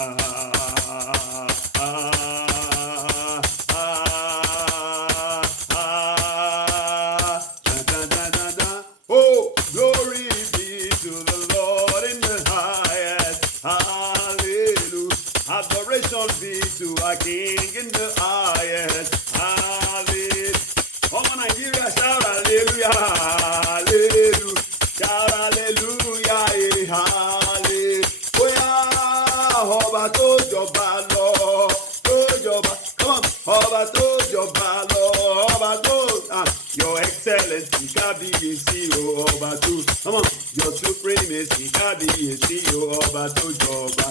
Oh, glory be to the Lord in the highest. Hallelujah. Adoration be to our King in the highest. Hallelujah. Come on, Nigeria, shout hallelujah. Hallelujah. Shout hallelujah. Hallelujah. Ọba tó jọba lọ, tó jọba. Come on. Ọba tó jọba lọ, ọba tó. Your excellency, kábíyèsí o, ọba tó. Come on. Your supremacy, kábíyèsí o, ọba tó jọba.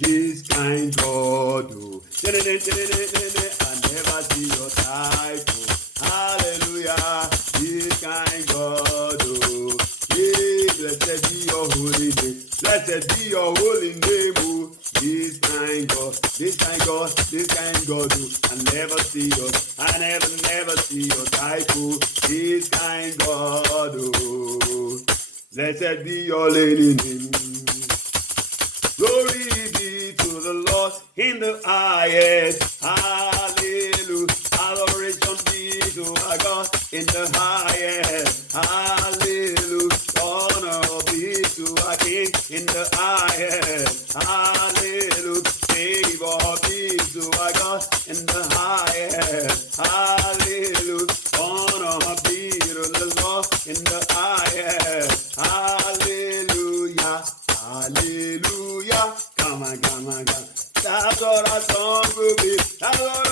This kind God, oh. I never see your type, oh. Hallelujah. This kind God, oh. Yeah, blessed be your holy name. Blessed be your holy name, oh. This kind God, this kind God, this kind God, oh. I never see your, I never see your type, oh. This kind God, oh. Blessed be your holy name. Glory be to the Lord in the highest. Hallelujah. Adoration be to our God in the highest. Hallelujah. Honor be to our King in the highest. Hallelujah. Favor be to our God in the highest. Hallelujah. Honor be to the Lord in the highest. Hallelujah. Hallelujah. Come on, come on, come on. That's what I song will be. That's what